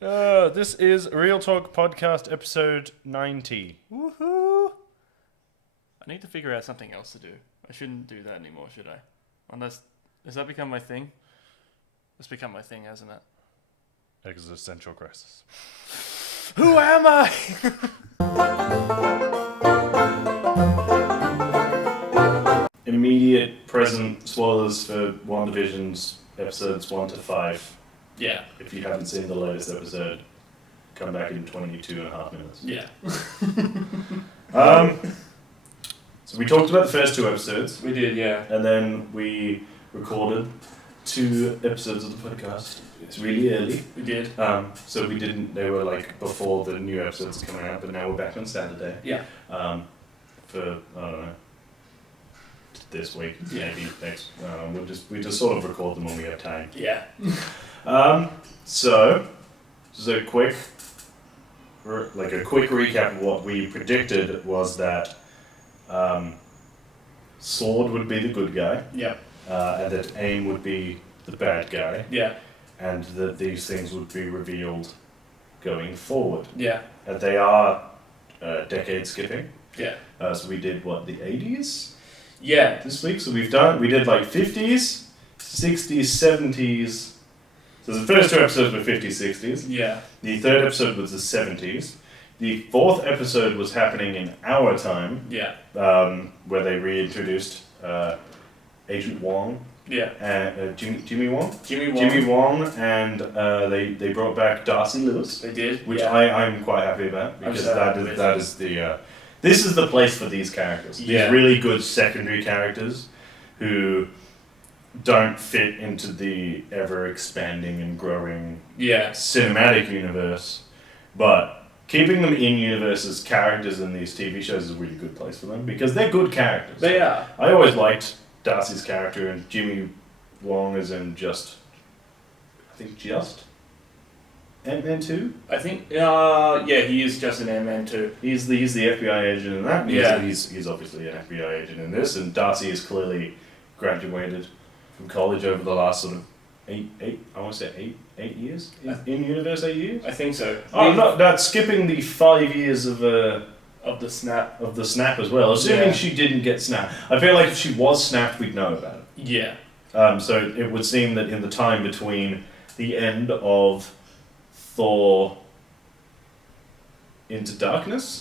This is Real Talk Podcast episode 90. Woohoo! I need to figure out something else to do. I shouldn't do that anymore, should I? Unless, has that become my thing? It's become my thing, hasn't it? Existential crisis. Who am I? Immediate present spoilers for WandaVision's episodes 1 to 5. Yeah. If you haven't seen the latest episode, come back in 22 and a half minutes. Yeah. So we talked about the first 2 episodes. We did, yeah. And then we recorded 2 episodes of the podcast. It's really early. We did. So we didn't, they were like before the new episodes coming out, but now we're back on Saturday. Yeah. For, I don't know, this week, maybe next. We just sort of record them when we have time. Yeah. So, just a quick recap of what we predicted was that Sword would be the good guy. Yeah. And that AIM would be the bad guy. Yeah. And that these things would be revealed going forward. Yeah. And they are decade skipping. Yeah. So we did, the 80s? Yeah. This week? So we did like 50s, 60s, 70s. So the first 2 episodes were 50s, 60s. Yeah. The third episode was the 70s. The 4th episode was happening in our time. Yeah. Where they reintroduced Agent Wong. Yeah. Jimmy Wong? Jimmy Wong. Jimmy Wong, and they brought back Darcy Lewis. They did. Which yeah. I'm quite happy about, because that is the this is the place for these characters. These really good secondary characters who don't fit into the ever expanding and growing cinematic universe, but keeping them in universe as characters in these TV shows is a really good place for them, because they're good characters. They are. I always liked Darcy's character, and Jimmy Wong is in just Ant-Man 2? I think, he is just an Ant-Man 2. He's the FBI agent in that. Yeah. He's obviously an FBI agent in this, and Darcy has clearly graduated from college over the last sort of eight years? In universe, 8 years? I think so. Oh, not skipping the 5 years of the snap. Of the snap as well, assuming she didn't get snapped. I feel like if she was snapped, we'd know about it. Yeah. So it would seem that in the time between the end of Thor Into Darkness,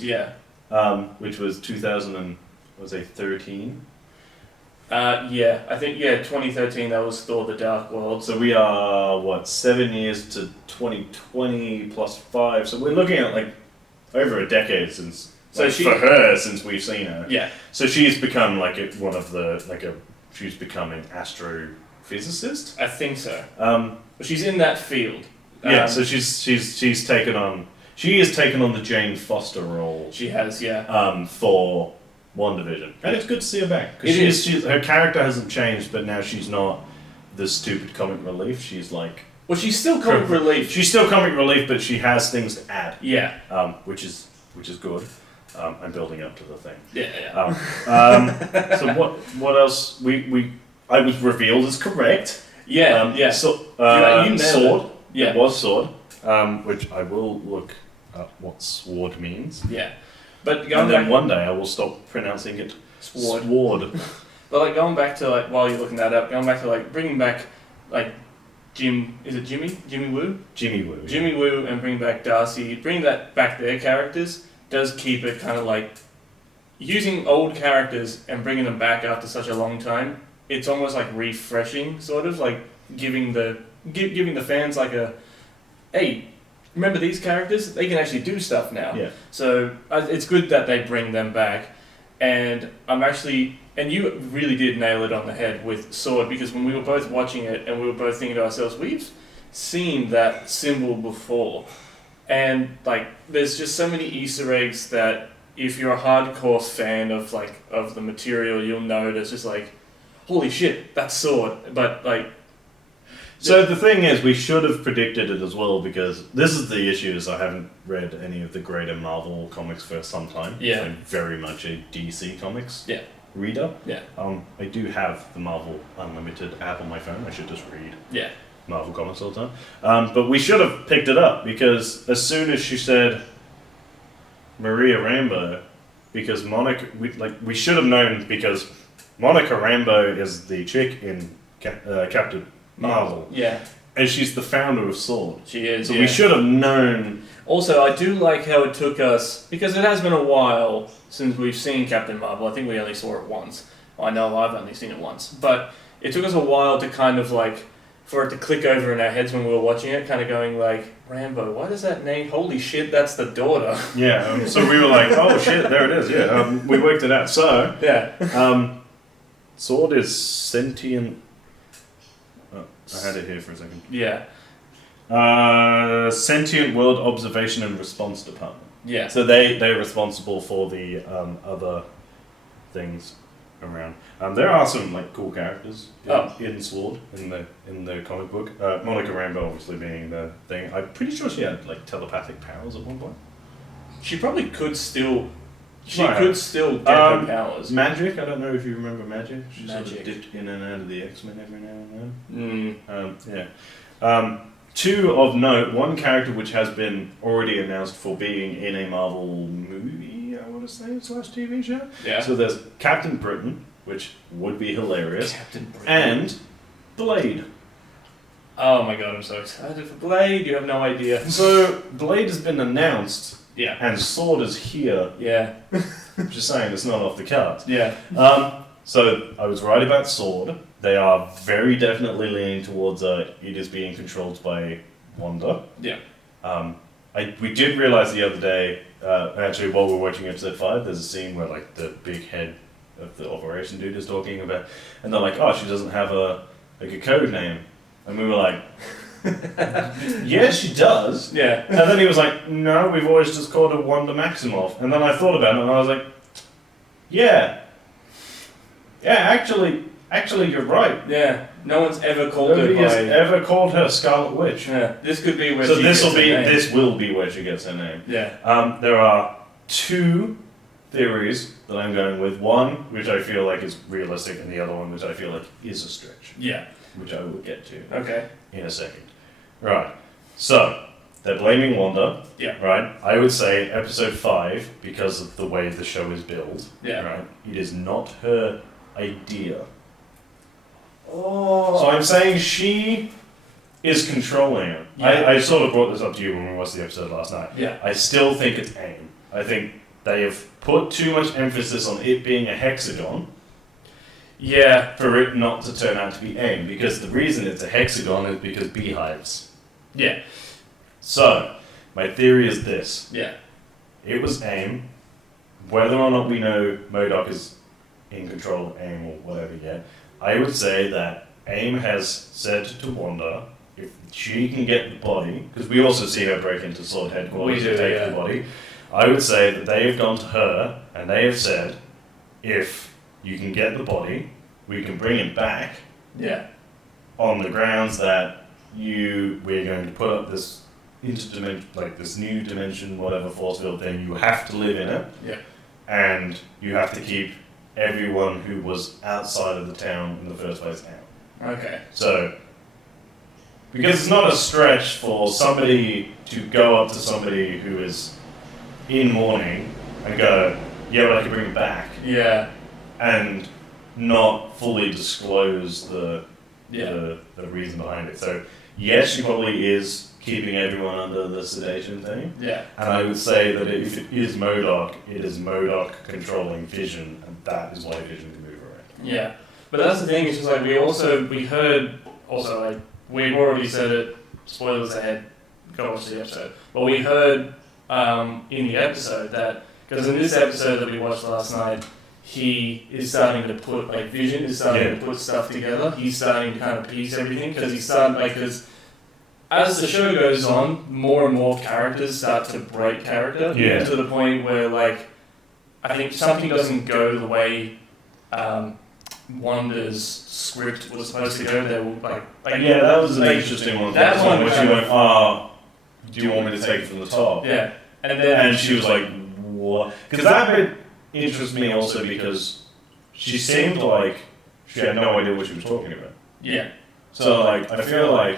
which was 2013. I think 2013. That was Thor: The Dark World. So we are 7 years to 2020 plus 5. So we're looking at like over a decade since. For her, since we've seen her. Yeah. So she's become she's become an astrophysicist. I think so. She's in that field. So she's taken on. She has taken on the Jane Foster role. She has, for WandaVision, and it's good to see her back, because her character hasn't changed, but now she's not the stupid comic relief. She's like. Well, she's still comic relief. She's still comic relief, but she has things to add. Yeah. Which is good. I'm building up to the thing. Yeah. So what else? I was revealed as correct. Yeah. So you Sword. It. Yeah. It was Sword. Which I will look up what Sword means. Yeah. But one day I will stop pronouncing it Sword. But going back to while you're looking that up, bringing back Jimmy Woo? Jimmy Woo. Jimmy Woo, and bring back Darcy, bring that back their characters does keep it kind of using old characters and bringing them back after such a long time. It's almost refreshing, sort of giving the fans hey, remember these characters? They can actually do stuff now. Yeah. So it's good that they bring them back, and and you really did nail it on the head with Sword, because when we were both watching it and we were both thinking to ourselves, we've seen that symbol before. And there's just so many Easter eggs that if you're a hardcore fan of the material, you'll know it's just holy shit, that's Sword. But So the thing is, we should have predicted it as well, because this is the issue, is I haven't read any of the greater Marvel comics for some time. Yeah. I'm very much a DC Comics Yeah. reader. Yeah. I do have the Marvel Unlimited app on my phone. I should just read. Yeah. Marvel Comics all the time. But we should have picked it up because as soon as she said Maria Rambeau, because Monica, we should have known because Monica Rambeau is the chick in Captain Marvel. Yeah. And she's the founder of S.W.O.R.D. She is. So we should have known. Also, I do like how it took us, because it has been a while since we've seen Captain Marvel. I think we only saw it once. I know I've only seen it once. But it took us a while to kind of for it to click over in our heads when we were watching it, kind of going Rambo, why does that name? Holy shit, that's the daughter. Yeah, so we were like, oh shit, there it is, yeah. We worked it out. So, yeah. S.W.O.R.D. is sentient. Oh, I had it here for a second. Yeah. Sentient World Observation and Response Department. Yeah. So they're responsible for the other things around. There are some cool characters in S.W.O.R.D. in the comic book. Monica Rambeau obviously being the thing. I'm pretty sure she had telepathic powers at one point. She probably could still. She could still get her powers. Magic. I don't know if you remember Magic. She Magic. sort of dipped in and out of the X-Men every now and then. Yeah. Two of note. One character which has been already announced for being in a Marvel movie, I want to say, / TV show. Yeah. So there's Captain Britain, which would be hilarious. Captain Britain. And Blade. Oh my god, I'm so excited for Blade. You have no idea. So Blade has been announced. Yeah. And S.W.O.R.D. is here. Yeah. Just saying, it's not off the cards. Yeah. So I was right about S.W.O.R.D. They are very definitely leaning towards it is being controlled by Wanda. Yeah. We did realize the other day, actually while we were watching episode 5, there's a scene where the big head of the operation dude is talking about, and they're like, oh, she doesn't have a code name, and we were like, yes, she does. Yeah. And then he was like, no, we've always just called her Wanda Maximoff. And then I thought about it and I was like, yeah, actually you're right. Yeah. No one's ever called Nobody her has ever called her Scarlet Witch. Yeah. This could be where so she this gets her name. This will be where she gets her name. Yeah. There are two theories that I'm going with. One, which I feel like is realistic, and the other one, which I feel like is a stretch. Yeah. Which I will get to. Okay. In a second. Right. So, they're blaming Wanda. Yeah. Right? I would say episode 5, because of the way the show is built. Yeah. Right? It is not her idea. Oh. So I'm saying she is controlling it. Yeah. I sort of brought this up to you when we watched the episode last night. Yeah. I still think it's AIM. I think they have put too much emphasis on it being a hexagon. Yeah. For it not to turn out to be AIM. Because the reason it's a hexagon is because beehives. Yeah. So, my theory is this. Yeah. It was AIM. Whether or not we know MODOK is in control of AIM or whatever yet, I would say that AIM has said to Wanda, if she can get the body, because we also see her break into S.W.O.R.D. headquarters and take the body, I would say that they have gone to her and they have said, if you can get the body, we can bring it back. Yeah. On the grounds that we're going to put up this interdimension, this new dimension, whatever force field thing. You have to live in it. Yeah. And you have to keep everyone who was outside of the town in the first place out. Okay. So, because it's not a stretch for somebody to go up to somebody who is in mourning and go, yeah, but I can bring it back. Yeah. And not fully disclose the reason behind it. So, yes, she probably is keeping everyone under the sedation thing. Yeah. And I would say that if it is MODOK, it is MODOK controlling Vision, and that is why Vision can move around. Yeah. But that's the thing, it's just we heard, we've already said it, spoilers ahead, go watch the episode. But we heard in the episode that, because in this episode that we watched last night, he is starting to put, Vision is starting to put stuff together. He's starting to kind of piece everything, because he's starting, because as the show goes on, more and more characters start to break character, yeah. To the point where, I think something doesn't go the way Wanda's script was supposed to go. They were yeah, that was an interesting one. That one where she went, do you want me to take it from the top? Yeah, and she was like, what? Because that bit interests me also because she seemed like she had no idea what she was talking about. Yeah. So I feel like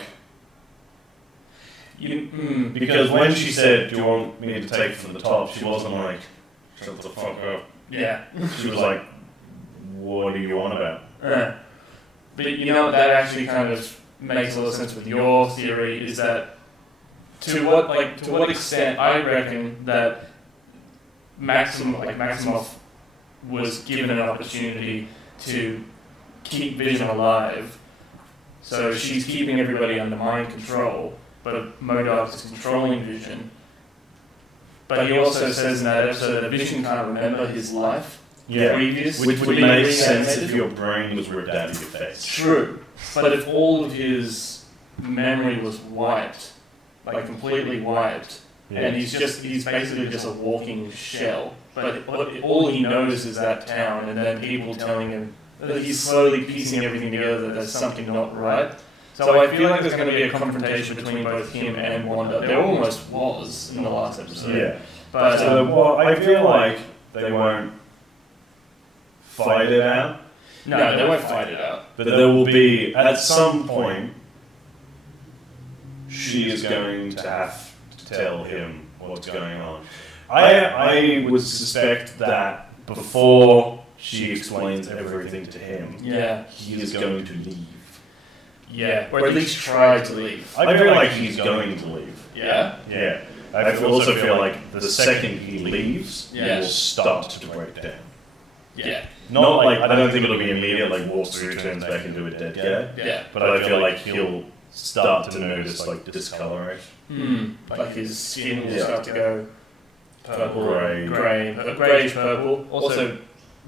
Because when she said, "Do you want me to take it from the top?" she wasn't like, "Shut the fuck up." Yeah. She was like, "What are you on about?" But that actually kind of makes a lot of sense with your theory. Is that to what extent I reckon that Maximoff was given an opportunity to keep Vision alive. So she's keeping everybody under mind control, but MODOK is controlling Vision. But he also says in that episode that Vision can't remember his life previous. Which would make sense if your brain was ripped out of your face. True. But if all of his memory was wiped, like completely wiped, and he's basically just a walking shell, but all he knows is that town, and then people telling him that he's slowly piecing everything together that there's something not right. So I feel like there's going to be a confrontation between both him and Wanda. There almost was in the last episode. Yeah. But I feel like they won't fight it out. No, they won't fight it out. But there will be, at some point, she is going to have to tell him what's going on. I would suspect that before she explains everything to him, he is going to leave. Yeah, or at least try to leave. I feel like he's going to leave. Yeah? Yeah. I also feel like the second he leaves, he will start to break down. Yeah. Not like, I don't think it'll be immediate, like walks through, turns back into a dead guy. Yeah. But I feel like he'll start to notice like discoloration. Like his skin will start to go purple, greyish purple. Also,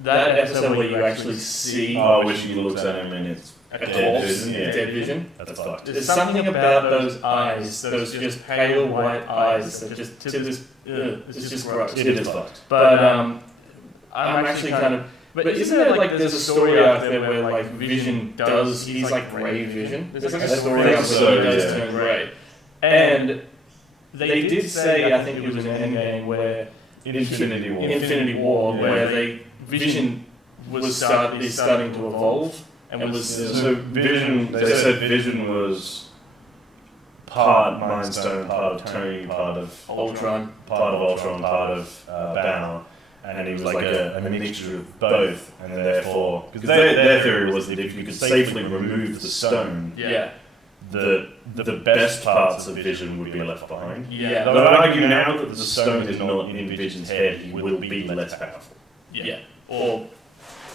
that episode where you actually see... where she looks at him and it's a corpse, dead vision. That's fucked. There's something about those eyes, those just pale white eyes that just, to this, it's just gross. It is fucked. But I'm actually kind of... But isn't there like, there's a story out there where like Vision does, he's like grey Vision? There's like a story out there where he does turn grey. And they did say, I think it was an Endgame where... Infinity War, where Vision is starting to evolve. And was so Vision. They said Vision was part Mind Stone, part of Tony, part of Ultron, part of Banner, and he was like a mixture of both. And therefore, because their theory was that if you could safely remove the stone, the best parts of Vision would be left behind. Yeah. They would argue now that the stone is not in Vision's head, he will be less powerful. Yeah. Or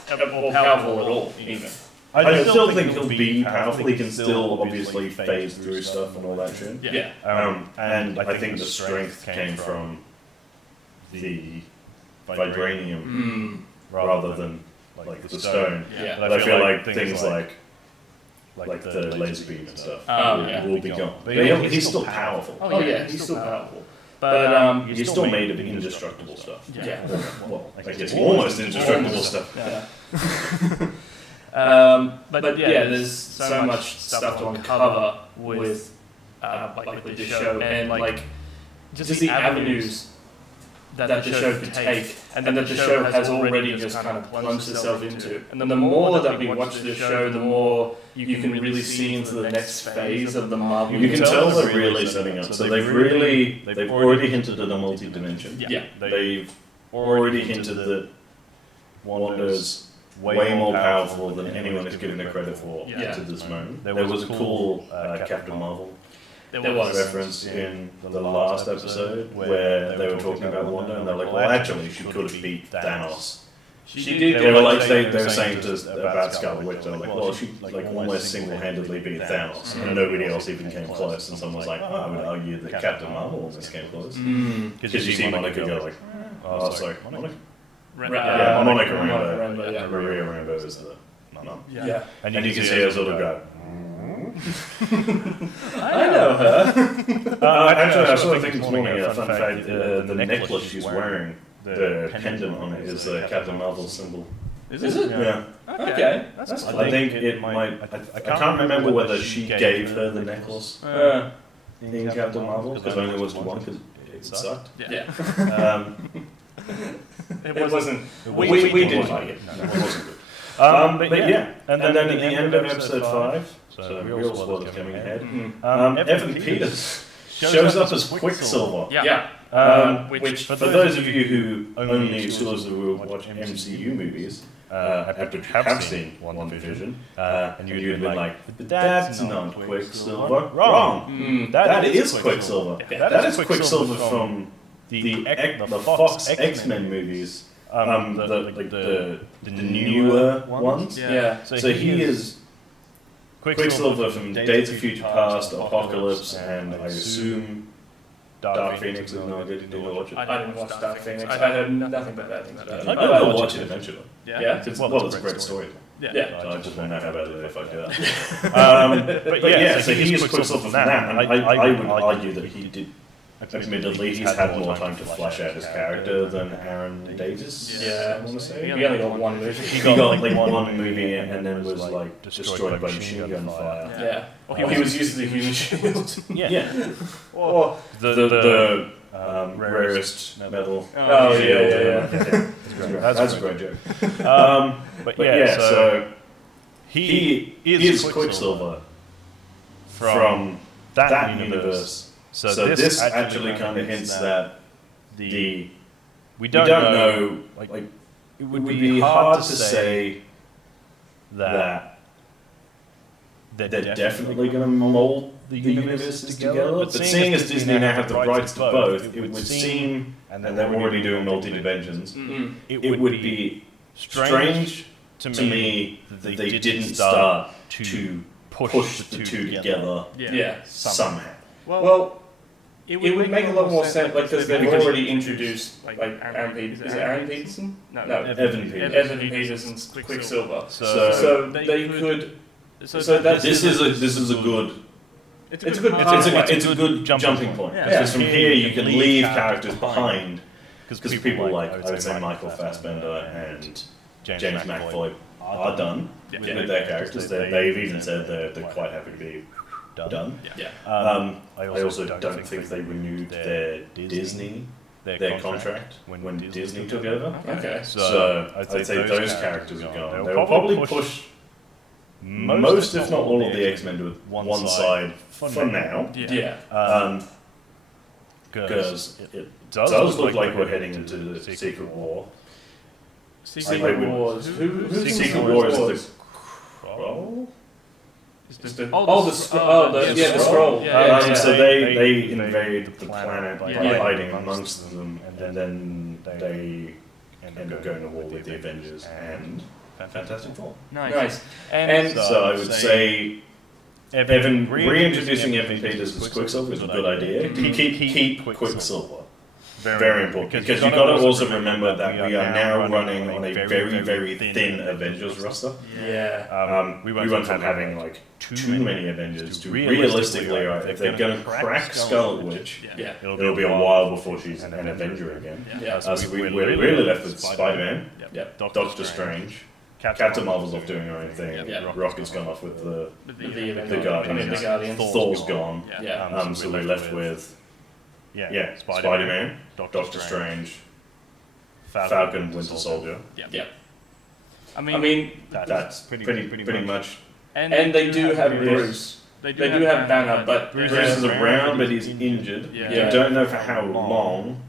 powerful at all, even. I still think he'll be powerful. He can still obviously phase through stuff and all that shit. Yeah. And I think the strength came from the vibranium rather than like the stone. Yeah. But I feel like things like the laser beam and stuff will be gone. But he's still powerful. Oh yeah, he's still powerful. But he's still made of indestructible stuff. Yeah. Well, I guess almost indestructible stuff. Yeah. But yeah, there's so much stuff to uncover with with this show, and like just the avenues that the show could take, and that the show has already just kind of plunged itself into. And the more that we watch the show, the more you can really see into the next phase of the Marvel. You can tell they're really setting up. So they've already hinted at a multi-dimension. Yeah. They've already hinted that Wanda's way more powerful than anyone has given her credit for to this moment. There was a cool Captain Marvel reference in the last episode where they were talking about Wanda and they're like, well, actually, she could have beat Thanos. She did. They were saying about Scarlet Witch, they were like, well, she almost single-handedly beat Thanos, and nobody else even came close. And someone was like, I would argue that Captain Marvel almost came close, because you see Monica go like, oh, sorry, Monica. Monica Rambeau. Maria Rambeau is the mum. Yeah. And you can see her sort of go. I know her. Actually, I saw a thing this morning, a fun fact, the necklace she's wearing, the pendant on it is the Captain Marvel symbol. Is it? Yeah. Okay. That's cool. I think it might, I can't remember whether she gave her the necklace in Captain Marvel, because I only was one, because it sucked. Yeah. It wasn't. We didn't like it. No, it wasn't good. But yeah, and then at the end of episode 5, so real spoilers coming ahead. Evan Peters shows up as Quicksilver. Which for those of you who only exclusively watch MCU movies, have seen WandaVision, and you'd have been like, that's not Quicksilver. Wrong. That is Quicksilver. That is Quicksilver from the Fox X-Men movies. The newer ones. Yeah. So he is Quicksilver from Days of Future Past, Apocalypse, and I assume Dark Phoenix is not good. Did you watch it? I didn't watch Dark Phoenix. I heard nothing but bad things about it. I'll watch it eventually. Yeah. It's a great story. Yeah. So I just want to know how badly they fucked it up. But yeah, so he is Quicksilver from that, and I would argue that he did. Admittedly, he's had more time to flesh out his character than Aaron Davis. Yeah, I want to say. He only got one movie. He got like one movie and then was like destroyed by machine gun fire. Yeah. Well, he was used to the human shield. Yeah. Or the rarest metal. Oh yeah. That's a great joke. But yeah, so he is Quicksilver from that universe. So this actually kind of hints that we don't know. Like it would be hard to say that they're definitely going to mold the universes together. But seeing as Disney now have the rights to both, it would seem, and they're already doing multi-dimensions, it would be strange to me that they didn't start to push the two together somehow. Well, it would make a lot more sense, like, because they've already introduced, like Aaron Peterson. Is it Aaron Peterson? No, Evan Peterson. Evan Peterson's Quicksilver. So they could. So that's this is a good. It's a good jumping point. Because from here you can leave characters behind. Because people like, I would say, Michael Fassbender and James McAvoy are done with their characters. They've even said they're quite happy to be done. I also don't think they renewed their contract when Disney took over. Okay. So I'd say those characters are gone. They'll probably push most, if not all, of the X-Men to one side for now. Because it does look like we're heading into the Secret War. Secret Wars. Secret War is the Skrull? The scroll. So they invade the planet by hiding amongst them, and then they end up going to war with the Avengers and Fantastic Four. Nice. And so I would say reintroducing Evan Peters as Quicksilver is a good idea. Keep Quicksilver. Very important, because you've got to also remember that we are now running on a very, very thin Avengers roster. We went from having like too many Avengers to realistically, if they're going to crack Scarlet Witch, it'll be a while before she's an Avenger again. So we're really left with Spider-Man, Doctor Strange, Captain Marvel's off doing her own thing, Rocket's gone off with the Guardians, Thor's gone, so we're left with Spider-Man, Doctor Strange, Falcon, Winter Soldier. I mean that's pretty much. And they do have Bruce. They do have Banner, but Bruce is around, but he's injured. We don't know for how long,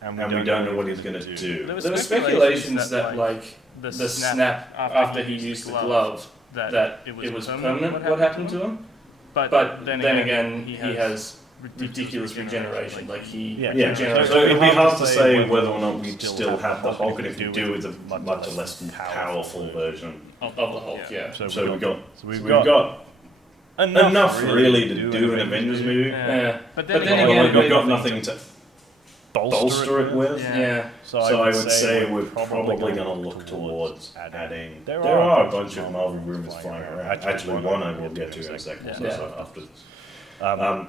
and we don't know what he's going to do. There were speculations that, like, the snap after he used the glove, that it was permanent. What happened to him? But then again, he has ridiculous regeneration. Like he regenerates. So it'd be hard to say whether or not we still have the Hulk, and if we do, it's a much less powerful version of the Hulk. So we've got enough really to do an Avengers movie. But then again, we've got nothing to bolster it with. So I would say we're probably going to look towards adding. There are a bunch of Marvel rumors flying around. Actually, one I will get to in a second. After this.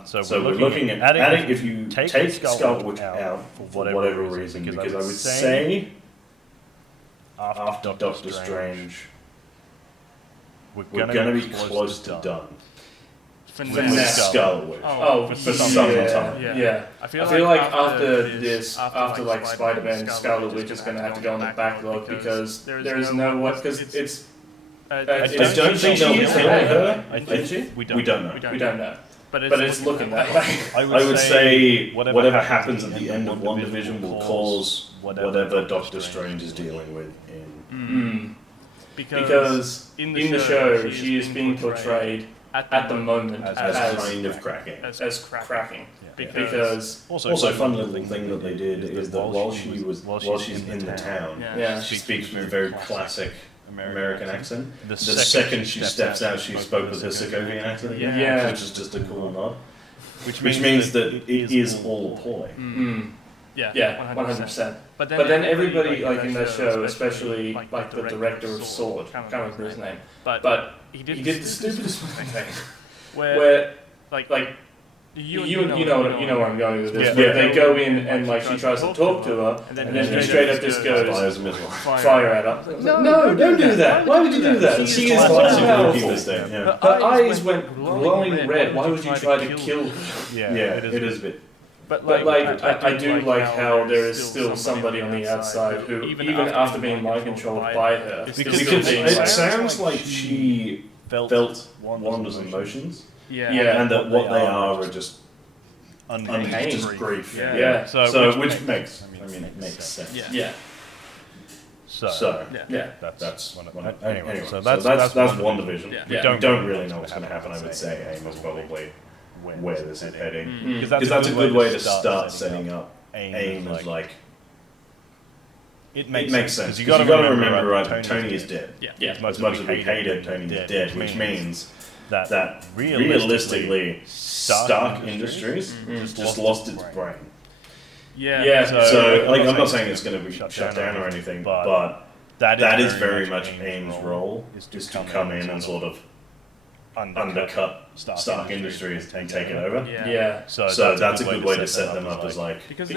So we're looking at adding, if you take Scarlet Witch out for whatever reason, because I would say after Doctor Strange, we're going to be close to done with Scarlet Witch. For some time. I feel like after like Spider-Man, Scarlet Witch is going to have to go on the backlog because there is no because it's. I don't think they'll kill her. We don't know. We don't know. but it's looking that way. I would say whatever happens at the end of WandaVision will cause whatever Doctor Strange is dealing with in. Because in the show, she is being portrayed at the moment as kind of cracking. As cracking. Yeah. Because also a fun little thing that they did is that while she's in the town, she speaks with a very classic American accent. The second she steps out, she spoke with her Sokovian accent again, which is just a cool nod. Which means that it is all a ploy. Yeah, 100%. But then everybody, like in that show, especially like the director of Sword, can't remember his name, but he did the stupidest thing, where like you know where I'm going with this. Where they go in and like she tries to talk to her, and then he straight up just goes fire at her. No, don't do that. Why would you do that? She is powerful. Her eyes went glowing red. Why would you try to kill her? Yeah, it is a bit. But like, I do like how there is still somebody on the outside who, even after being mind controlled by her, because it sounds like she felt Wanda's emotions, and that what they are just just grief. So which makes sense. So that's anyway. So that's WandaVision. We don't really know what's going to happen. I would say AIM is probably where this is heading, because that's a good way to start setting up AIM as like. It makes sense. You got to remember, right? Tony is dead. As much as we hate it, Tony is dead, which means that realistically, Stark Industries just lost its brain. So like, I'm not saying it's going to be shut down or anything, but that is very much AIM's role, is to come in and sort of undercut Stark Industries and take it over. So that's a good way to set them up as like, because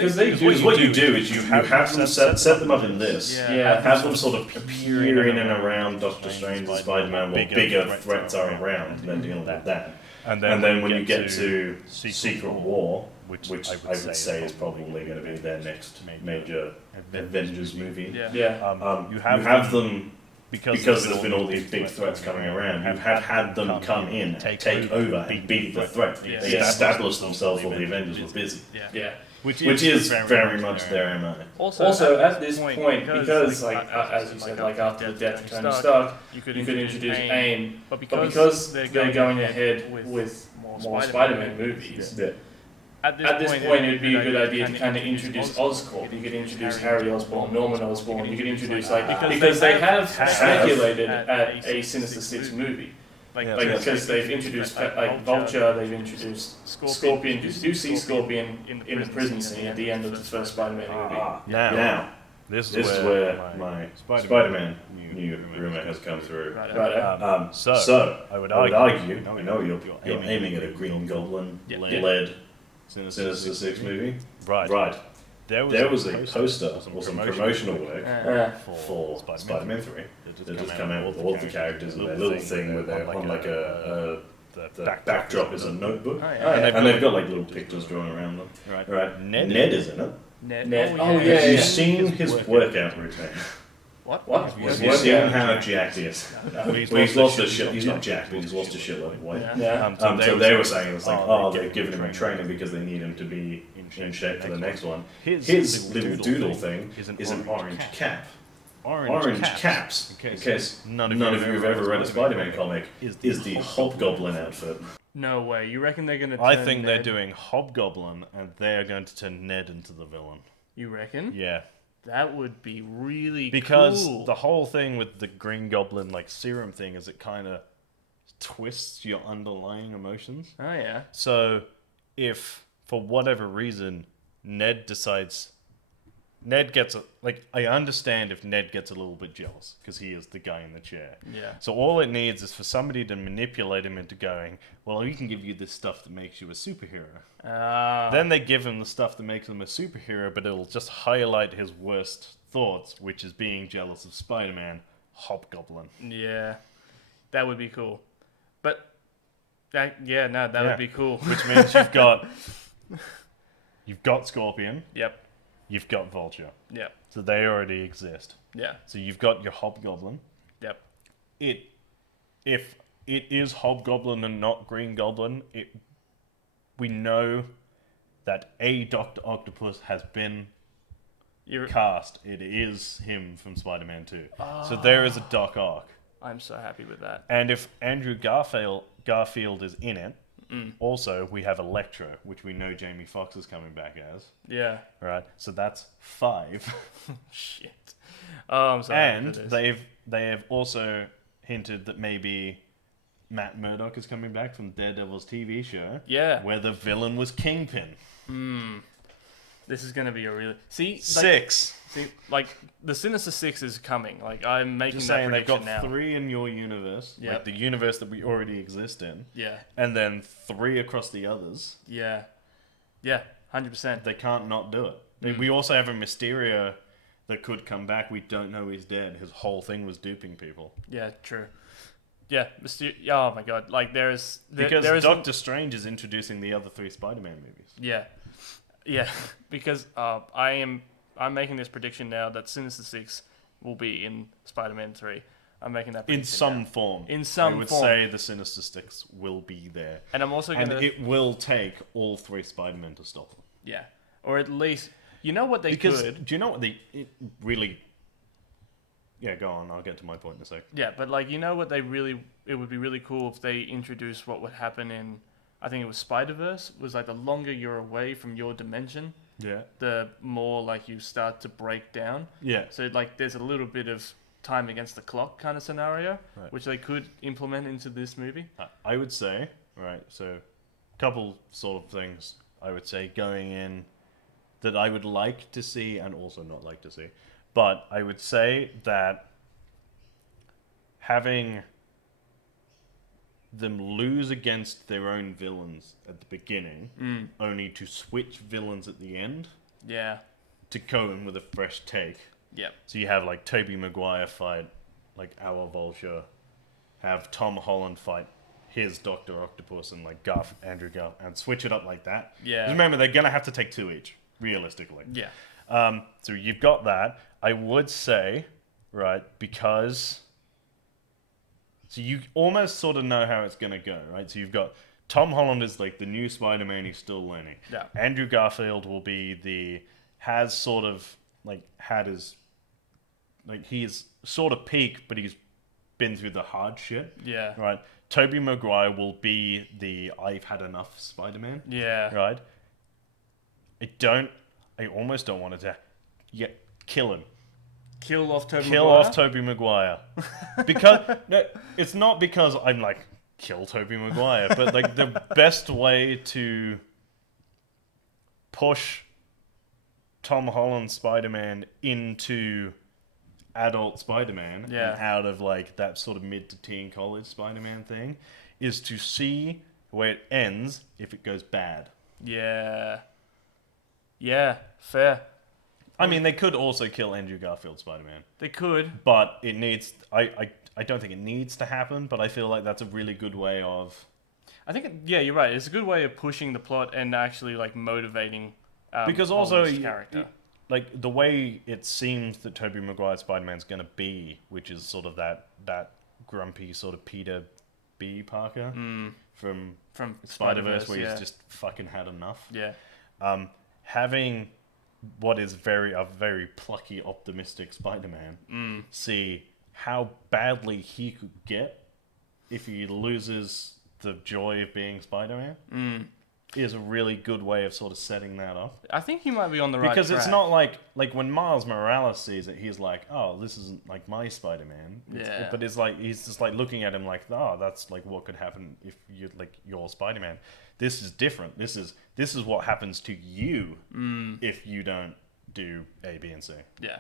what you do is you have them set them up in this, have them sort of appear in and around Doctor Strange and Spider-Man where bigger threats are around, and then dealing with that. And then when you get to Secret War, which I would say is probably going to be their next major Avengers movie, you have them. Because there's been all these big threats coming around, you have had them come in, take over, and beat the threat. They established themselves while the Avengers were busy. Which is very much their MO. Also, at this point, because like as you said, like after the death of Tony Stark, you could introduce AIM, but because they're going ahead with more Spider-Man movies. At this point, it would be a good idea to kind of introduce Oscorp. You could introduce Harry Osborn, Norman Osborn. You could introduce because they have speculated at a Sinister Six movie. Because they've introduced like Vulture, they've introduced Scorpion. Because you do see Scorpion in the prison scene at the end of the first Spider-Man movie. Now, this is where my Spider-Man new rumor has come through. So I would argue, I know you're aiming at a Green Goblin led Sinister Six movie. Right. There was a poster or some promotional work for Spider-Man 3 that just come out with all of the characters and their little thing where they're on like the backdrop is a notebook, and they've got like little pictures drawn around them. Right. Ned is in it. Ned. You've seen his workout routine. What? You've seen how jacked he is. He's lost a shit. He's not jacked, but he's lost a shitload of weight. So they were saying it was like, they've given him a training because they need him to be in shape for the next one. His little doodle thing is an orange cap. Orange caps, in case none of you have ever read a Spider-Man comic, is the Hobgoblin outfit. No way. You reckon they're going to turn I think Ned? They're doing Hobgoblin and they're going to turn Ned into the villain. You reckon? Yeah. That would be really because cool. The whole thing with the Green Goblin like serum thing is it kind of twists your underlying emotions. Oh yeah. So if for whatever reason Ned gets I understand if Ned gets a little bit jealous because he is the guy in the chair. Yeah. So all it needs is for somebody to manipulate him into going, well, we can give you this stuff that makes you a superhero. Then they give him the stuff that makes him a superhero, but it'll just highlight his worst thoughts, which is being jealous of Spider-Man, Hobgoblin. Yeah, that would be cool. But that would be cool. Which means you've got Scorpion. Yep. You've got Vulture. Yep. So they already exist. Yeah. So you've got your Hobgoblin. Yep. If it is Hobgoblin and not Green Goblin, it we know that a Dr. Octopus has been cast. It is him from Spider-Man 2. So there is a Doc Ock. I'm so happy with that. And if Andrew Garfield is in it, also we have Electro, which we know Jamie Foxx is coming back as. Yeah. Right. So that's 5. Shit. Oh, I'm sorry. And they have also hinted that maybe Matt Murdock is coming back from Daredevil's TV show. Yeah. Where the villain was Kingpin. This is going to be a really... See? 6. The Sinister Six is coming. I'm making Just that saying, prediction they've got now. 3 in your universe. Yep. Like the universe that we already exist in. Yeah. And then 3 across the others. Yeah. Yeah, 100%. They can't not do it. We also have a Mysterio that could come back. We don't know he's dead. His whole thing was duping people. Yeah, true. Yeah, oh my god. Because Doctor Strange is introducing the other 3 Spider-Man movies. Yeah. Yeah, because I'm making this prediction now that Sinister Six will be in Spider-Man 3. I'm making that prediction in some now. form. In some I would form. say the Sinister Six will be there. And I'm also going to... And it will take all 3 Spider-Men to stop them. Yeah. Or at least... You know what they could... Do you know what it really... Yeah, go on. I'll get to my point in a sec. Yeah, but you know what they really... It would be really cool if they introduced what would happen in... I think it was Spider-Verse. Was the longer you're away from your dimension... Yeah. The more you start to break down. Yeah. So there's a little bit of time against the clock kind of scenario, right. which they could implement into this movie. I would say, right, so a couple sort of things I would say going in that I would like to see and also not like to see. But I would say that having them lose against their own villains at the beginning, only to switch villains at the end, to go in with a fresh take. Yep. So you have Tobey Maguire fight our Vulture, have Tom Holland fight his Dr. Octopus and Andrew Garfield, and switch it up like that. Yeah. Remember, they're gonna have to take 2 each, realistically. Yeah. So you've got that. I would say, right, because. So you almost sort of know how it's going to go, right? So you've got Tom Holland is the new Spider-Man, he's still learning. Yeah. Andrew Garfield will be had his, he's sort of peak, but he's been through the hard shit. Yeah. Right? Tobey Maguire will be the I've had enough Spider-Man. Yeah. Right? I almost don't want to kill him. Kill off Tobey Maguire. Because no, it's not because I'm kill Tobey Maguire, but the best way to push Tom Holland Spider-Man into adult Spider-Man and out of that sort of mid to teen college Spider-Man thing is to see where it ends if it goes bad. Yeah. Yeah, fair. I mean, they could also kill Andrew Garfield Spider-Man. They could. But it needs... I don't think it needs to happen, but I feel like that's a really good way of... I think, you're right. It's a good way of pushing the plot and actually, motivating because also, character. The way it seems that Tobey Maguire Spider-Man's going to be, which is sort of that grumpy sort of Peter B. Parker from Spider-Verse, where he's just fucking had enough. Yeah. Having... what is a very plucky, optimistic Spider-Man, see how badly he could get if he loses the joy of being Spider-Man, is a really good way of sort of setting that up. I think he might be on the right track. Because it's not like when Miles Morales sees it, he's like, oh, this isn't my Spider-Man. But it's he's just looking at him oh, that's what could happen if you're Spider-Man. This is different. This is what happens to you if you don't do A, B, and C. Yeah.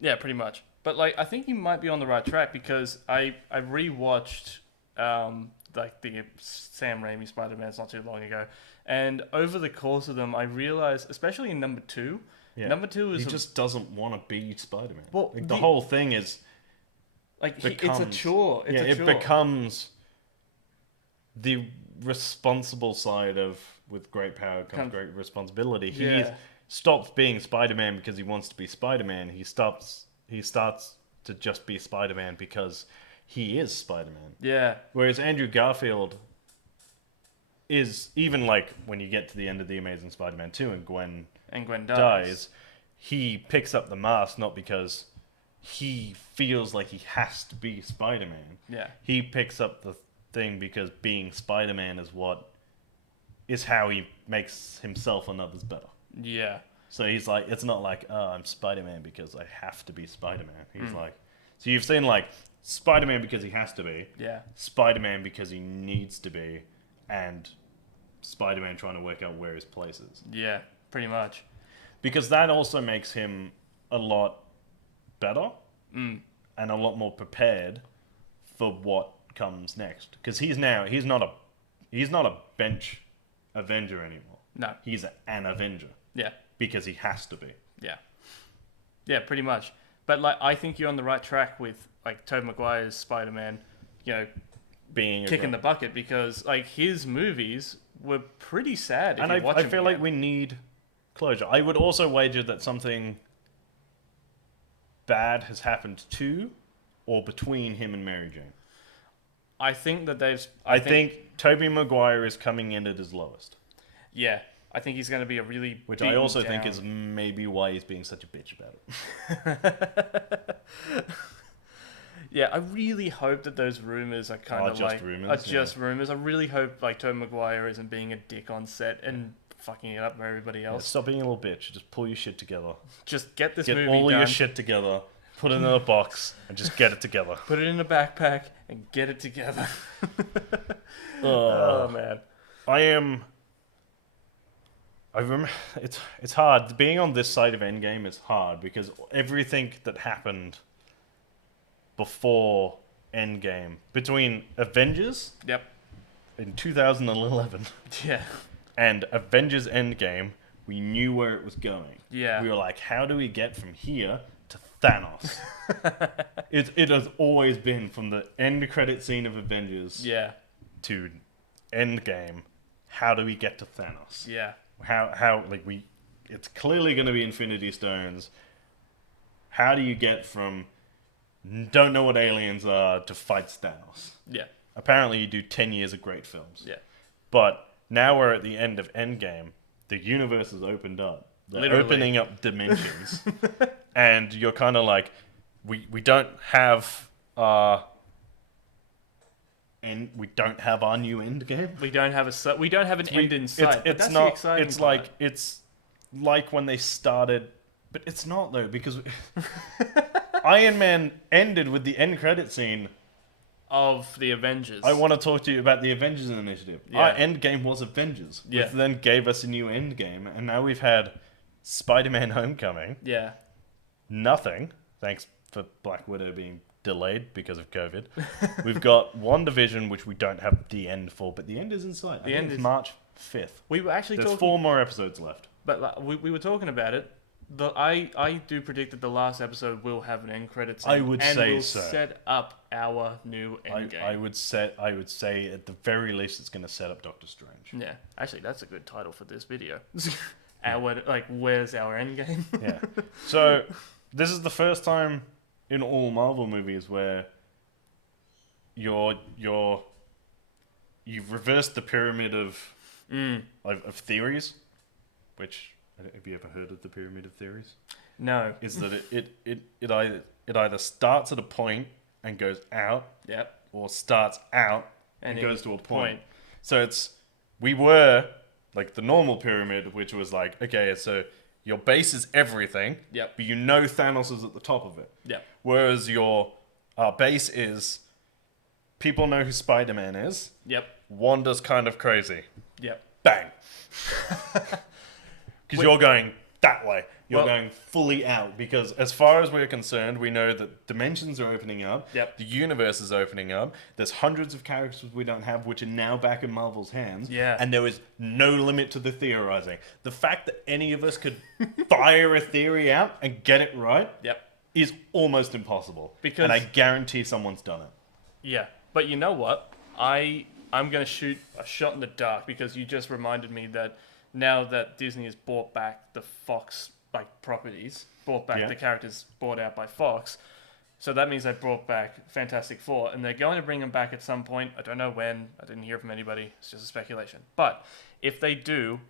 Yeah, pretty much. But I think you might be on the right track because I rewatched the Sam Raimi Spider-Man's not too long ago, and over the course of them, I realized, especially in number 2, number 2 is he just doesn't want to be Spider-Man. Well, the whole thing is it's a chore. It becomes the responsible side of with great power comes great responsibility. He stops being Spider-Man because he wants to be Spider-Man. He starts to just be Spider-Man because he is Spider-Man. Yeah. Whereas Andrew Garfield is even like when you get to the end of the Amazing Spider-Man 2 and Gwen dies, he picks up the mask not because he feels like he has to be Spider-Man. Yeah. He picks up the thing because being Spider-Man is how he makes himself and others better. Yeah. So he's like, it's not like, oh, I'm Spider-Man because I have to be Spider-Man. He's like, so you've seen like Spider-Man because he has to be, Spider-Man because he needs to be, and Spider-Man trying to work out where his place is. Yeah, pretty much. Because that also makes him a lot better and a lot more prepared for what comes next. Because he's not a bench Avenger anymore. No. He's an Avenger. Yeah. Because he has to be. Yeah. Yeah, pretty much. But like, I think you're on the right track with like Tobey Maguire's Spider-Man, being kicking the bucket, because like his movies were pretty sad. And I feel like we need closure. I would also wager that something bad has happened to or between him and Mary Jane. I think that I think Tobey Maguire is coming in at his lowest. Yeah. I think he's going to be a really Which I also think is maybe why he's being such a bitch about it. Yeah, I really hope that those rumors are kind of like... just rumors. I really hope like Tobey Maguire isn't being a dick on set and fucking it up for everybody else. Yeah, stop being a little bitch. Just pull your shit together. Just get movie done. Get all your shit together. Put it in a box and just get it together. Put it in a backpack and get it together. Oh, man. I remember it's hard. Being on this side of Endgame is hard because everything that happened before Endgame, between Avengers in 2011 and Avengers Endgame, we knew where it was going. Yeah. We were like, how do we get from here to Thanos? It has always been from the end credit scene of Avengers to Endgame, how do we get to Thanos? Yeah. How it's clearly going to be Infinity Stones. How do you get from don't know what aliens are to fight Thanos? Yeah. Apparently you do 10 years of great films. Yeah. But now we're at the end of Endgame. The universe has opened up. They're opening up dimensions. And you're kind of like, we don't have and we don't have our new end game. We don't have an end in sight. It's that's not. The exciting it's part. it's like when they started, but it's not though because Iron Man ended with the end credit scene of the Avengers. I want to talk to you about the Avengers Initiative. Our end game was Avengers, which then gave us a new end game, and now we've had Spider-Man: Homecoming. Yeah. Nothing, thanks for Black Widow being delayed because of COVID. We've got WandaVision, which we don't have the end for, but the end is in sight. The end is March 5th. We were actually There's 4 more episodes left. But we were talking about it. I do predict that the last episode will have an end credits. I would say will so. Set up our new end game. I would say at the very least it's going to set up Doctor Strange. Yeah, actually, that's a good title for this video. Where's our end game? Yeah. So this is the first time in all Marvel movies where you've reversed the pyramid of theories, which have you ever heard of the pyramid of theories? No. Is that it either starts at a point and goes out, or starts out and goes to a point. So we were like the normal pyramid, which was like, okay, so your base is everything, but you know Thanos is at the top of it. Whereas your base is people know who Spider-Man is. Wanda's kind of crazy. Bang. Because you're going that way. You're going fully out. Because as far as we're concerned, we know that dimensions are opening up. The universe is opening up. There's hundreds of characters we don't have, which are now back in Marvel's hands. And there is no limit to the theorizing. The fact that any of us could fire a theory out and get it right is almost impossible. And I guarantee someone's done it. Yeah. But you know what? I'm going to shoot a shot in the dark because you just reminded me that now that Disney has bought back the Fox properties, bought back the characters bought out by Fox, So that means they brought back Fantastic Four, and they're going to bring them back at some point. I don't know when. I didn't hear from anybody. It's just a speculation. But if they do,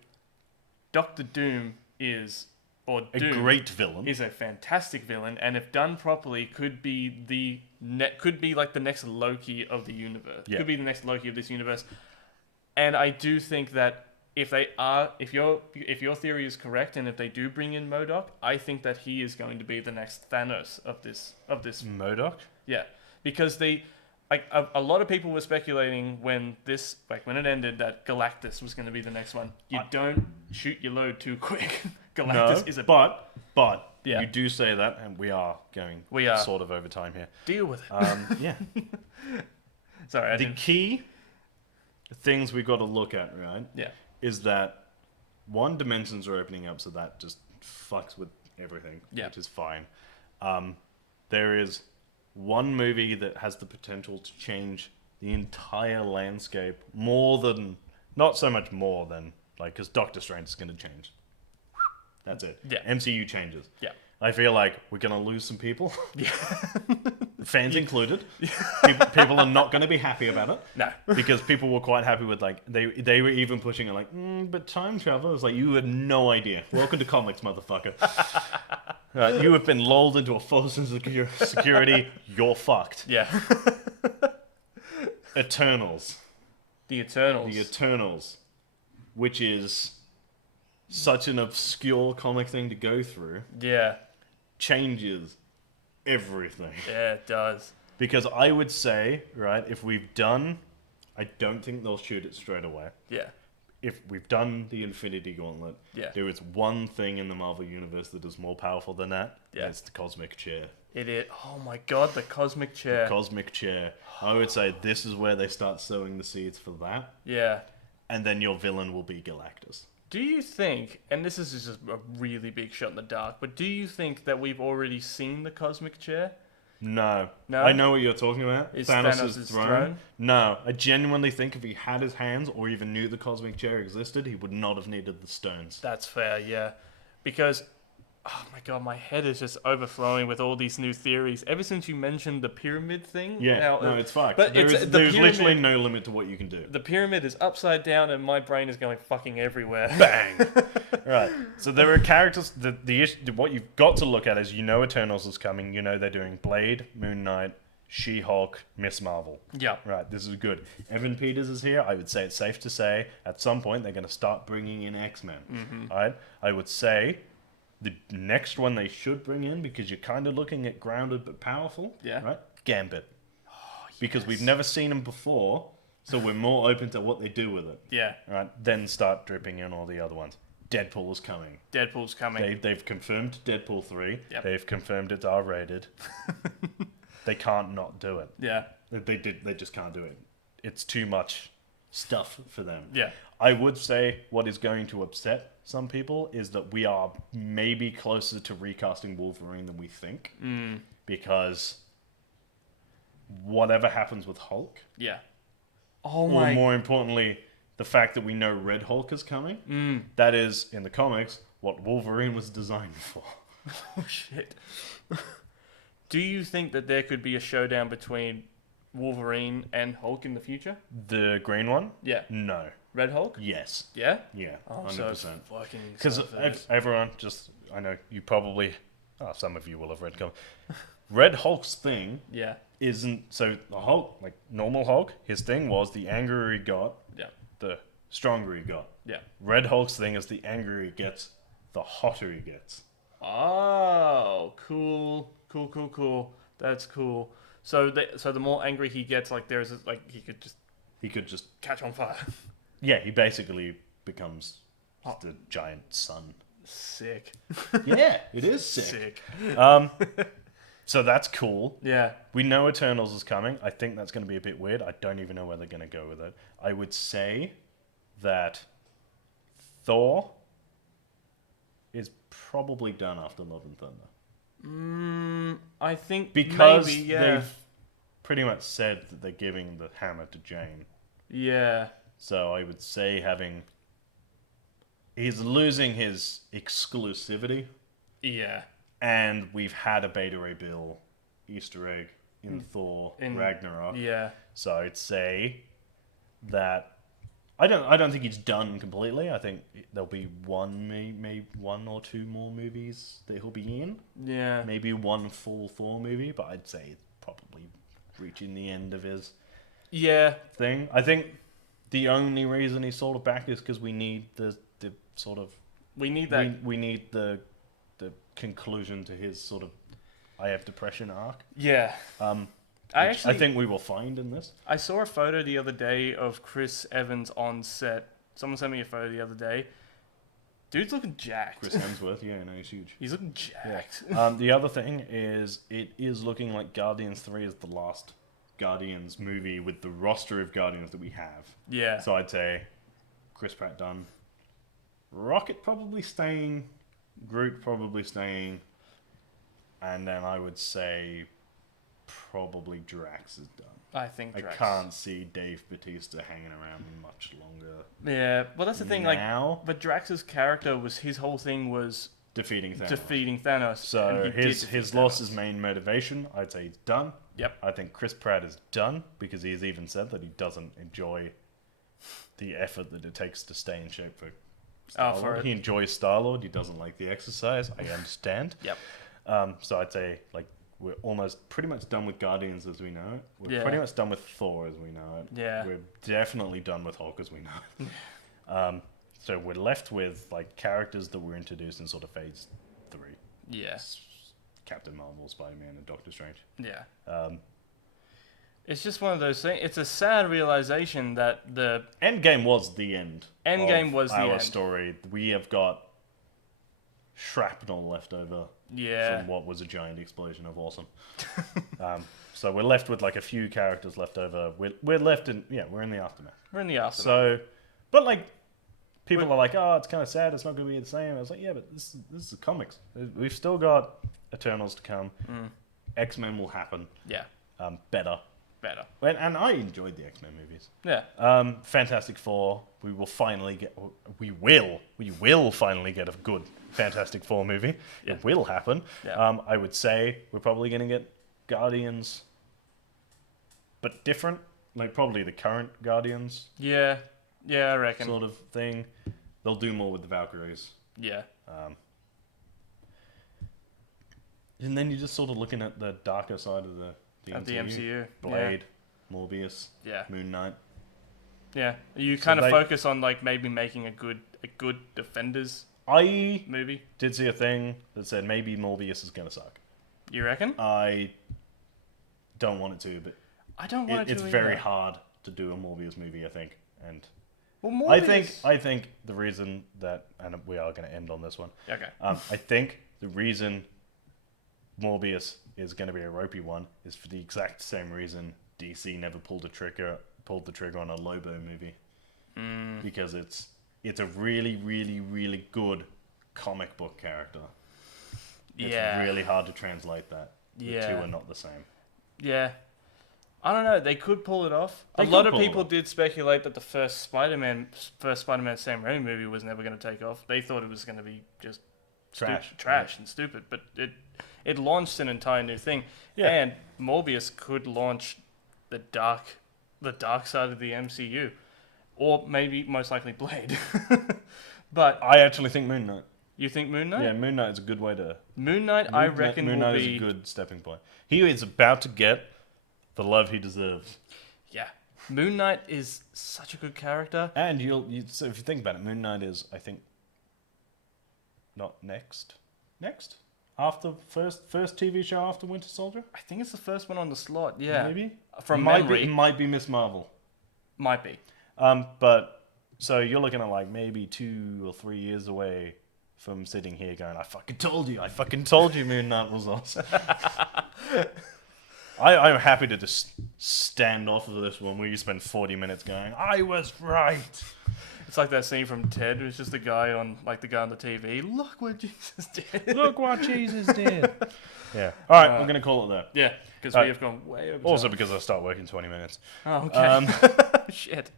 Doctor Doom is, or Doom a great villain, is a fantastic villain, and if done properly, could be like the next Loki of the universe. Yeah. Could be the next Loki of this universe. And I do think that if your theory is correct, and if they do bring in MODOK, I think that he is going to be the next Thanos of this. MODOK? Yeah, because a lot of people were speculating when it ended that Galactus was going to be the next one. You don't shoot your load too quick. Galactus is a but yeah. You do say that, and we are going sort of over time here. Deal with it. Yeah. Sorry, the key things we've got to look at, right? Yeah. Is that one, dimensions are opening up, so that just fucks with everything, which is fine. There is one movie that has the potential to change the entire landscape not so much more than, because Doctor Strange is going to change. That's it. Yeah. MCU changes. Yeah. I feel like we're going to lose some people. Yeah. Fans included. People are not going to be happy about it. No. Because people were quite happy with, they were even pushing it but time travel is you had no idea. Welcome to comics, motherfucker. You have been lulled into a false sense of security. You're fucked. Yeah. Eternals. The Eternals. The Eternals. Which is such an obscure comic thing to go through. Yeah. Changes everything. Yeah, it does. Because I would say, right, if we've done... I don't think they'll shoot it straight away. Yeah. If we've done the Infinity Gauntlet, there is one thing in the Marvel Universe that is more powerful than that. Yeah. It's the Cosmic Chair. It is. Oh my god, the Cosmic Chair. The Cosmic Chair. I would say this is where they start sowing the seeds for that. Yeah. And then your villain will be Galactus. Do you think, and this is just a really big shot in the dark, but do you think that we've already seen the Cosmic Chair? No. No? I know what you're talking about. Is Thanos' throne. No. I genuinely think if he had his hands or even knew the Cosmic Chair existed, he would not have needed the stones. That's fair, yeah. Because, oh my god, my head is just overflowing with all these new theories. Ever since you mentioned the pyramid thing. Yeah, it's fine. But there's pyramid, literally no limit to what you can do. The pyramid is upside down and my brain is going fucking everywhere. Bang! Right. So there are characters... What you've got to look at is Eternals is coming. They're doing Blade, Moon Knight, She-Hulk, Miss Marvel. Yeah. Right, this is good. Evan Peters is here. I would say it's safe to say at some point they're going to start bringing in X-Men. Mm-hmm. Right? I would say... The next one they should bring in, because you're kind of looking at grounded but powerful, right? Gambit. Oh, yes. Because we've never seen him before, so we're more open to what they do with it. Yeah. Right? Then start dripping in all the other ones. Deadpool is coming. Deadpool's coming. They've confirmed Deadpool 3. Yep. They've confirmed it's R-rated. They can't not do it. Yeah. They just can't do it. It's too much stuff for them. Yeah. I would say what is going to upset some people is that we are maybe closer to recasting Wolverine than we think. Because whatever happens with Hulk... Yeah. Or more importantly, the fact that we know Red Hulk is coming, that is, in the comics, what Wolverine was designed for. Oh, shit. Do you think that there could be a showdown between Wolverine and Hulk in the future? The green one? Yeah. No. Red Hulk? Yes. Yeah? Yeah, oh, 100%. So fucking... Because everyone I know you probably... some of you will have read comics. Red Hulk's thing isn't... So the Hulk, normal Hulk, his thing was the angrier he got, the stronger he got. Yeah. Red Hulk's thing is the angrier he gets, the hotter he gets. Oh, cool. That's cool. So the more angry he gets, he could just catch on fire. Yeah, he basically becomes the giant sun. Sick. Yeah, it is sick. So that's cool. Yeah. We know Eternals is coming. I think that's going to be a bit weird. I don't even know where they're going to go with it. I would say that Thor is probably done after Love and Thunder. I think because maybe, yeah. They've pretty much said that they're giving the hammer to Jane. Yeah. So I would say he's losing his exclusivity. Yeah. And we've had a Beta Ray Bill Easter egg in Thor Ragnarok. Yeah. So I'd say that I don't think he's done completely. I think there'll be maybe one or two more movies that he'll be in. Yeah. Maybe one full Thor movie, but I'd say it's probably reaching the end of his thing. I think the only reason he's sort of back is because we need the sort of we need the conclusion to his sort of I have depression arc. Yeah. I think we will find in this. I saw a photo the other day of Chris Evans on set. Someone sent me a photo the other day. Dude's looking jacked. Chris Hemsworth, yeah, no, he's huge. He's looking jacked. Yeah. The other thing is, it is looking like Guardians 3 is the last Guardians movie with the roster of Guardians that we have. Yeah. So I'd say Chris Pratt done. Rocket probably staying. Groot probably staying. And then I would say probably Drax is done. I think Drax. I can't see Dave Bautista hanging around much longer. Yeah, well that's the thing. Now, but Drax's character his whole thing was defeating Thanos. So his loss is main motivation. I'd say he's done. Yep. I think Chris Pratt is done because he's even said that he doesn't enjoy the effort that it takes to stay in shape for Star-Lord. He enjoys Star-Lord. He doesn't like the exercise. I understand. Yep. So I'd say we're almost pretty much done with Guardians as we know it. We're pretty much done with Thor as we know it. Yeah. We're definitely done with Hulk as we know it. So we're left with characters that were introduced in sort of phase 3. Yeah. Captain Marvel, Spider-Man, and Doctor Strange. Yeah. It's just one of those things. It's a sad realization that the Endgame was the end. Endgame was the our end. Story. We have got shrapnel left over. Yeah. From what was a giant explosion of awesome. So we're left with a few characters left over. We're left in we're in the aftermath. We're in the aftermath. So, but people are like, oh, it's kind of sad. It's not going to be the same. I was like, yeah, but this is the comics. We've still got Eternals to come. X-Men will happen. Yeah. Better. And I enjoyed the X-Men movies. Yeah. Fantastic Four. We will finally get a good Fantastic Four movie. Yeah. It will happen. Yeah. I would say we're probably going to get Guardians, but different. Probably the current Guardians. Yeah. Yeah, I reckon. Sort of thing. They'll do more with the Valkyries. Yeah. And then you're just sort of looking at the darker side of the MCU. Blade, Morbius, yeah. Moon Knight. Yeah. You kind of focus on maybe making a good Defenders movie. Did see a thing that said maybe Morbius is going to suck. You reckon? I don't want it to, but I don't want it to. It's very hard to do a Morbius movie, I think. And Morbius... I think the reason that, and we are going to end on this one. Okay. I think the reason Morbius is going to be a ropey one is for the exact same reason DC never pulled the trigger on a Lobo movie. Because it's a really, really, really good comic book character. It's really hard to translate that. The two are not the same. Yeah. I don't know. They could pull it off. A lot of people did speculate that the first Spider-Man Sam Raimi movie was never going to take off. They thought it was going to be just trash and stupid. But it launched an entire new thing. Yeah. And Morbius could launch the dark side of the MCU. Or maybe, most likely, Blade. But I actually think Moon Knight. You think Moon Knight? Yeah, Moon Knight is a good way to... Moon Knight, I reckon, Moon Knight is a good stepping point. He is about to get the love he deserves. Yeah. Moon Knight is such a good character. And so if you think about it, Moon Knight is, I think, not next? After first TV show after Winter Soldier? I think it's the first one on the slot, yeah. Maybe? From memory. It might be Miss Marvel. Might be. But, so you're looking at maybe 2 or 3 years away from sitting here going, I fucking told you Moon Knight was awesome. I'm happy to just stand off of this one where you spend 40 minutes going, I was right. It's like that scene from Ted. It's just the guy on the TV. Look what Jesus did. Look what Jesus did. Yeah. All right, we're going to call it there. Yeah, because we have gone way over. Also because I start working 20 minutes. Oh, okay. Shit.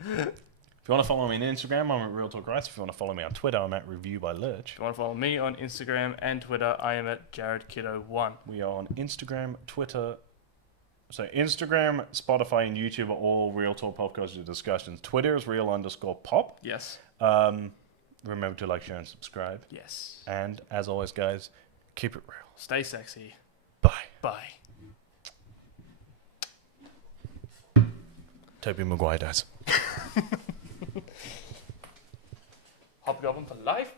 If you want to follow me on Instagram, I'm at Real Talk Rights. If you want to follow me on Twitter, I'm at Review by Lurch. If you want to follow me on Instagram and Twitter, I am at JaredKiddo1. We are on Instagram, Twitter. So Instagram, Spotify, and YouTube are all Real Talk Pop Culture Discussions. Twitter is real_pop. Yes. Remember to like, share, and subscribe. Yes. And as always, guys, keep it real. Stay sexy. Bye. Bye. Toby Maguire dies. Hobgoblin for life.